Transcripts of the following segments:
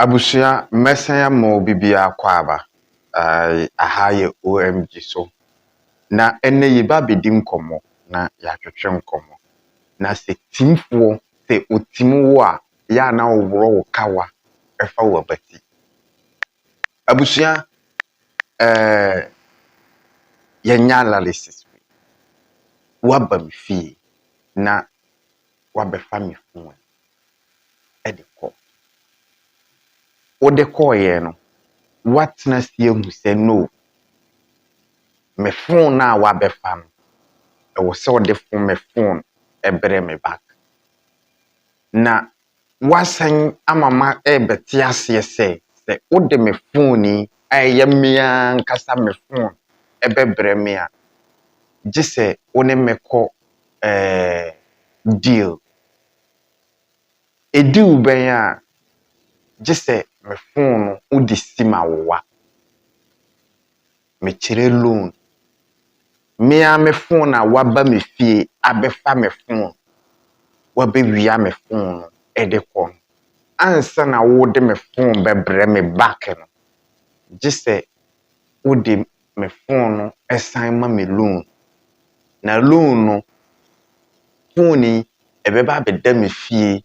Abusia mesaya mo bibia kwaba ahaye OMG so na ene yiba bedim komo na yatwetwe nkomo na se timfo se otimu a ya na owro wo kawa efa wo bati abusia yenya analysis waba mi fie na wabefa mi fun edeko odeko ye no what na sie hu say no me phone na wabefa no e wo se ode phone me phone ebre me back na wasan amama ebeti ase se ode me phone ni aye mia nkasa me phone ebebre me a gise one meko deal deal ben a gise me phone no udi sima wa me kire loan me a me phone na waba me fie abefa me phone wabe wia me phone no edekon ansa na wode me phone bebre me back no gise wode me phone no esan ma me loan na loan no phone ni ebeba beda me fie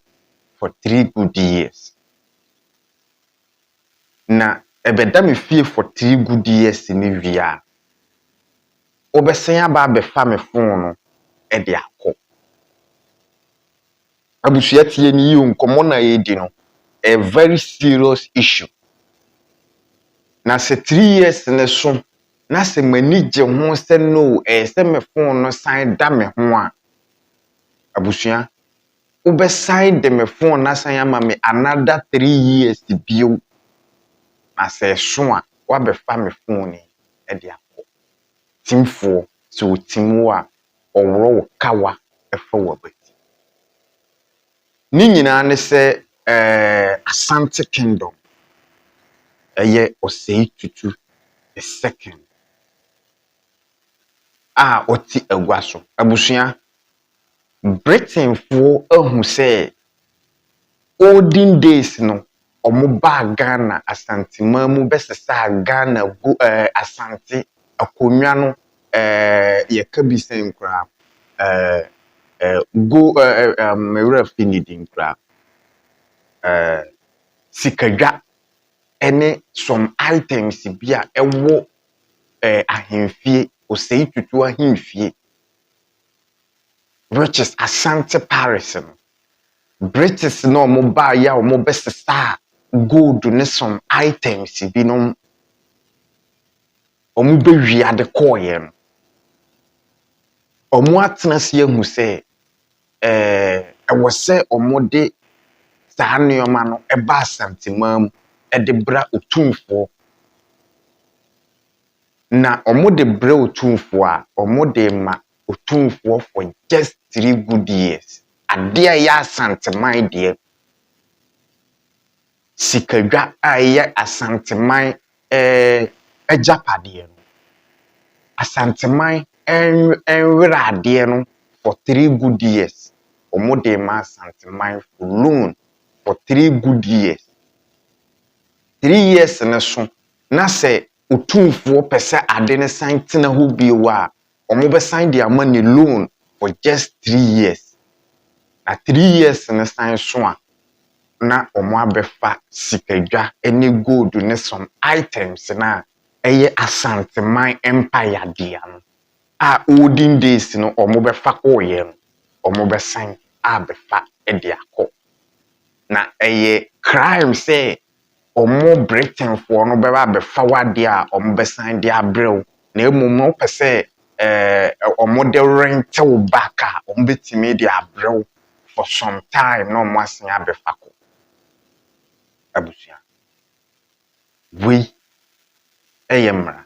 for 3 good years na ebeda me fie for 3 good years ni wia obesen aba befa me phone no e de akọ abusuya tie ni yi nkomo na yedi no a very serious issue na se 3 years ne so na se manije ho se no se me phone no sign da me ho a abusuya ube sign de me phone na sign ama me another 3 years bio na se so a wa be fa me phone ni e de akọ timfo so timu a owro kawa e fa wa bati ni nyina ne se Ashanti Kingdom eye osei tutu the second oti agwaso abusuya Britain fo ahu se olden days no omoba Ghana Ashanti mamu besesa Ghana go Ashanti akonwa no ye kabisa nkra go mewra finidin kra sikadwa ene some items bia ewo ahemfie osei tutu ahemfie which is Ashanti Paris no British no mo ba ya mo besesa gold ne some items bi no omo be wia de koye no omo atena se ahu se ewo se omo de saa nneoma no eba Ashanti mam de bra otumfo na omo de bra otumfo a omo de ma otumfo for just 3 good years ade ya Ashanti man de sikadwa aye Ashanti man ejapade no Ashanti man enwera ade no for 3 good years omo de ma Ashanti man for loan for 3 good years 3 years na so na se otumfo pese ade ne san tena ho biwa omo be sign their money loan for just 3 years na 3 years na san so a na omo abefa sikadwa any gold ne some items na eye Ashanti man empire dia no olden days no omo befa koye no omo be sign abefa de akọ na eye crime say omo Britain for no beba be forward a omo be sign dia brew na emum no pese omo de rent wo back a omo betimi dia brew for some time no mo asen abefa ko abusia we eyemra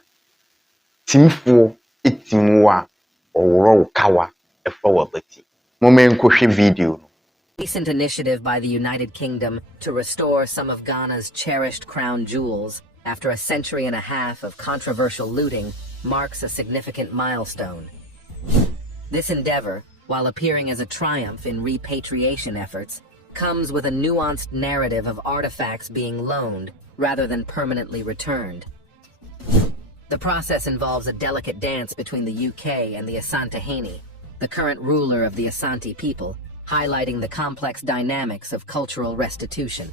timfo etimu a owro kawa efa wabati moment ko hwe video no. Recent initiative by the United Kingdom to restore some of Ghana's cherished crown jewels after a century and a half of controversial looting marks a significant milestone. This endeavor, while appearing as a triumph in repatriation efforts, comes with a nuanced narrative of artifacts being loaned rather than permanently returned. The process involves a delicate dance between the UK and the Asantehene, the current ruler of the Ashanti people, highlighting the complex dynamics of cultural restitution.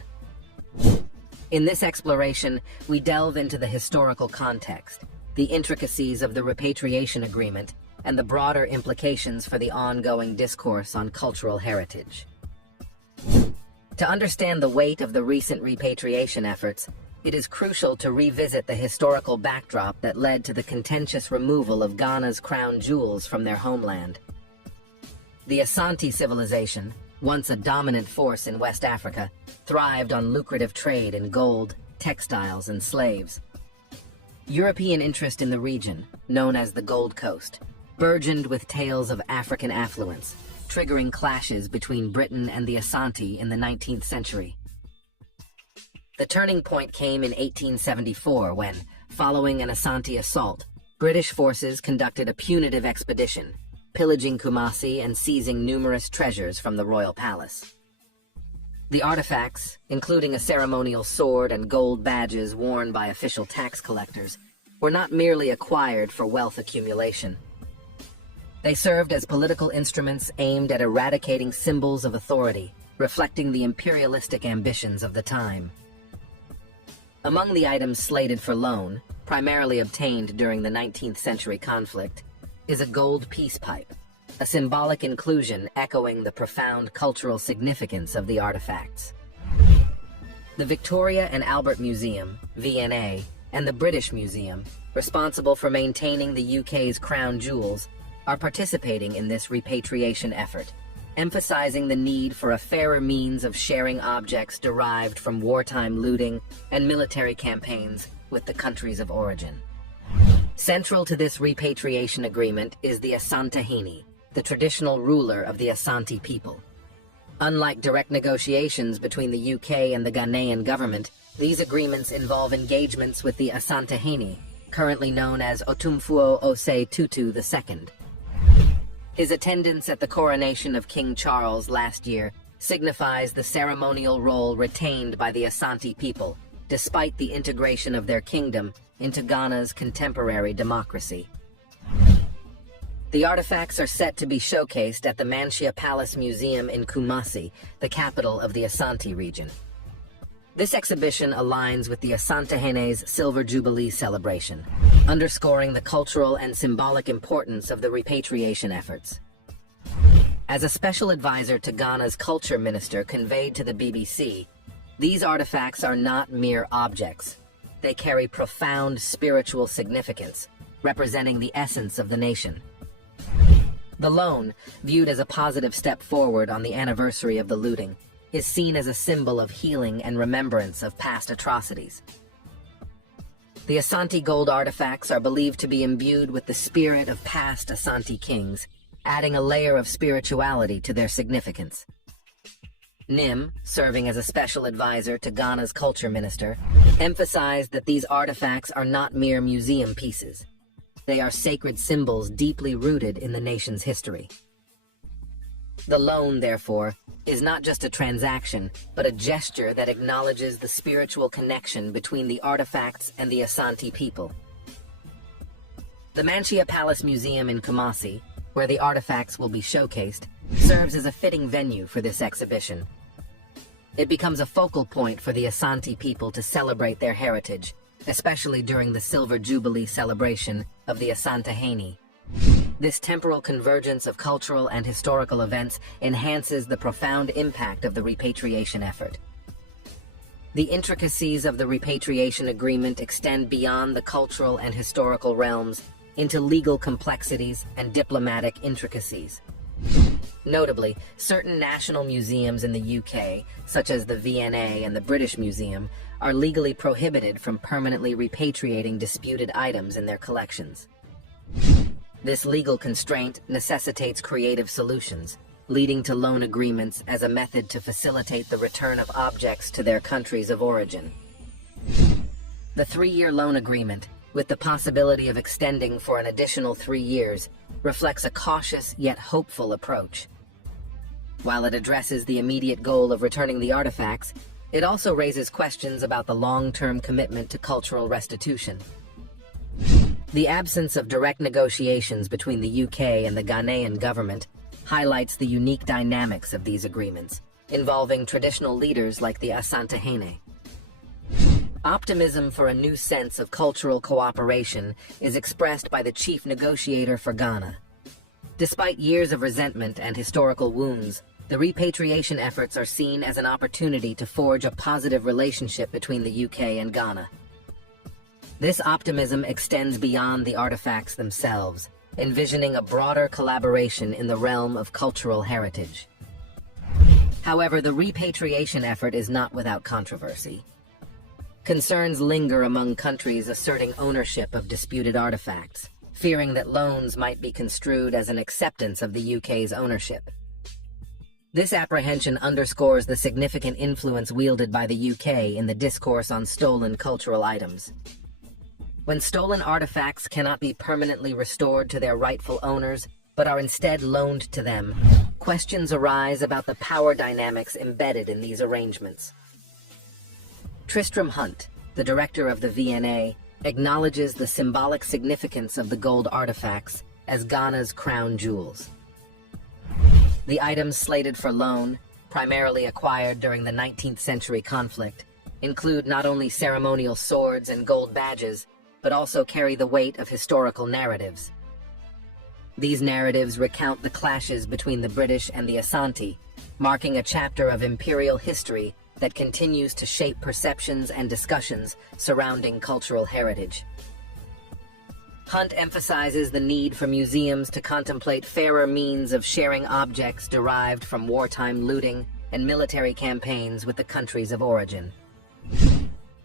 In this exploration, we delve into the historical context, the intricacies of the repatriation agreement, and the broader implications for the ongoing discourse on cultural heritage. To understand the weight of the recent repatriation efforts, it is crucial to revisit the historical backdrop that led to the contentious removal of Ghana's crown jewels from their homeland. The Ashanti civilization, once a dominant force in West Africa, thrived on lucrative trade in gold, textiles, and slaves. European interest in the region, known as the Gold Coast, burgeoned with tales of African affluence, triggering clashes between Britain and the Ashanti in the 19th century. The turning point came in 1874 when, following an Ashanti assault, British forces conducted a punitive expedition, pillaging Kumasi and seizing numerous treasures from the royal palace. The artifacts, including a ceremonial sword and gold badges worn by official tax collectors, were not merely acquired for wealth accumulation. They served as political instruments aimed at eradicating symbols of authority, reflecting the imperialistic ambitions of the time. Among the items slated for loan, primarily obtained during the 19th century conflict, is a gold peace pipe, a symbolic inclusion echoing the profound cultural significance of the artifacts. The Victoria and Albert Museum, V&A, and the British Museum, responsible for maintaining the UK's crown jewels, are participating in this repatriation effort, emphasizing the need for a fairer means of sharing objects derived from wartime looting and military campaigns with the countries of origin. Central to this repatriation agreement is the Asantehene, the traditional ruler of the Ashanti people. Unlike direct negotiations between the UK and the Ghanaian government, these agreements involve engagements with the Asantehene, currently known as Otumfuo Osei Tutu II. His attendance at the coronation of King Charles last year signifies the ceremonial role retained by the Ashanti people, despite the integration of their kingdom into Ghana's contemporary democracy. The artifacts are set to be showcased at the Manshia Palace Museum in Kumasi, the capital of the Ashanti region. This exhibition aligns with the Asantehene's Silver Jubilee celebration, underscoring the cultural and symbolic importance of the repatriation efforts. As a special advisor to Ghana's culture minister conveyed to the BBC, these artifacts are not mere objects. They carry profound spiritual significance, representing the essence of the nation. The loan, viewed as a positive step forward on the anniversary of the looting, is seen as a symbol of healing and remembrance of past atrocities. The Ashanti Gold artifacts are believed to be imbued with the spirit of past Ashanti kings, adding a layer of spirituality to their significance. Nim, serving as a special advisor to Ghana's culture minister, emphasized that these artifacts are not mere museum pieces. They are sacred symbols deeply rooted in the nation's history. The loan, therefore, is not just a transaction, but a gesture that acknowledges the spiritual connection between the artifacts and the Ashanti people. The Manshia Palace Museum in Kumasi, where the artifacts will be showcased, serves as a fitting venue for this exhibition. It becomes a focal point for the Ashanti people to celebrate their heritage, especially during the Silver Jubilee celebration of the Asantehene. This temporal convergence of cultural and historical events enhances the profound impact of the repatriation effort. The intricacies of the repatriation agreement extend beyond the cultural and historical realms into legal complexities and diplomatic intricacies. Notably, certain national museums in the UK, such as the V&A and the British Museum, are legally prohibited from permanently repatriating disputed items in their collections. This legal constraint necessitates creative solutions, leading to loan agreements as a method to facilitate the return of objects to their countries of origin. The 3-year loan agreement, with the possibility of extending for an additional 3 years, reflects a cautious yet hopeful approach. While it addresses the immediate goal of returning the artifacts, it also raises questions about the long-term commitment to cultural restitution. The absence of direct negotiations between the UK and the Ghanaian government highlights the unique dynamics of these agreements, involving traditional leaders like the Asante. Optimism for a new sense of cultural cooperation is expressed by the chief negotiator for Ghana. Despite years of resentment and historical wounds, the repatriation efforts are seen as an opportunity to forge a positive relationship between the UK and Ghana. This optimism extends beyond the artifacts themselves, envisioning a broader collaboration in the realm of cultural heritage. However, the repatriation effort is not without controversy. Concerns linger among countries asserting ownership of disputed artifacts, fearing that loans might be construed as an acceptance of the UK's ownership. This apprehension underscores the significant influence wielded by the UK in the discourse on stolen cultural items. When stolen artifacts cannot be permanently restored to their rightful owners, but are instead loaned to them, questions arise about the power dynamics embedded in these arrangements. Tristram Hunt, the director of the V&A, acknowledges the symbolic significance of the gold artifacts as Ghana's crown jewels. The items slated for loan, primarily acquired during the 19th century conflict, include not only ceremonial swords and gold badges, but also carry the weight of historical narratives. These narratives recount the clashes between the British and the Asante, marking a chapter of imperial history that continues to shape perceptions and discussions surrounding cultural heritage. Hunt emphasizes the need for museums to contemplate fairer means of sharing objects derived from wartime looting and military campaigns with the countries of origin.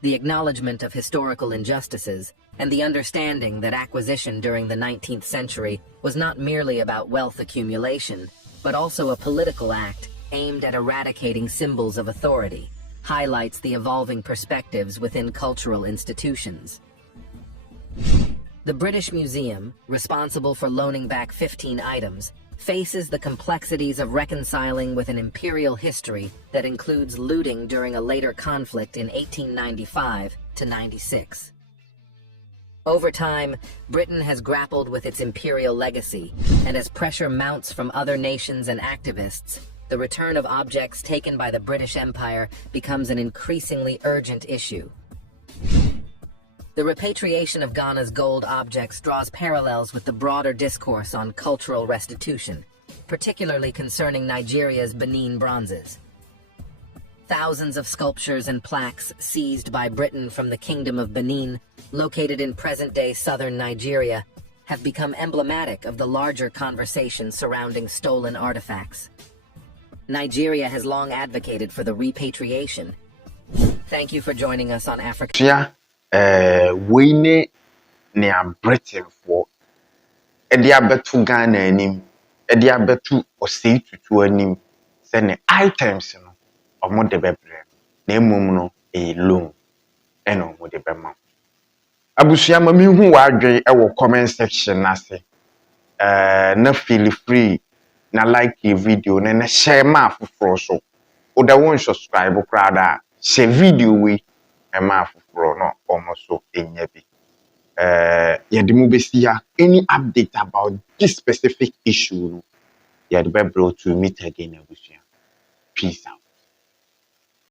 The acknowledgement of historical injustices and the understanding that acquisition during the 19th century was not merely about wealth accumulation, but also a political act aimed at eradicating symbols of authority, highlights the evolving perspectives within cultural institutions. The British Museum, responsible for loaning back 15 items, faces the complexities of reconciling with an imperial history that includes looting during a later conflict in 1895 to 96. Over time, Britain has grappled with its imperial legacy, and as pressure mounts from other nations and activists, the return of objects taken by the British Empire becomes an increasingly urgent issue. The repatriation of Ghana's gold objects draws parallels with the broader discourse on cultural restitution, particularly concerning Nigeria's Benin bronzes. Thousands of sculptures and plaques seized by Britain from the Kingdom of Benin, located in present-day southern Nigeria, have become emblematic of the larger conversation surrounding stolen artifacts. Nigeria has long advocated for the repatriation. Thank you for joining us on Africa. We ne Britain for Ediabetu Ghana anim, Ediabetu Osei tutu anim, sene items no omo de bebre na emum no loan ena omo de bema. Abusua ma mi hu wadwe e wo comment section na se. Na feel free na like your video na share ma afoforo so. Oda won subscribe krada share video we ma afoforo no almost so enya bi. Yedimu besi ya any update about this specific issue, yedibe bro to meet again abusua. Peace out.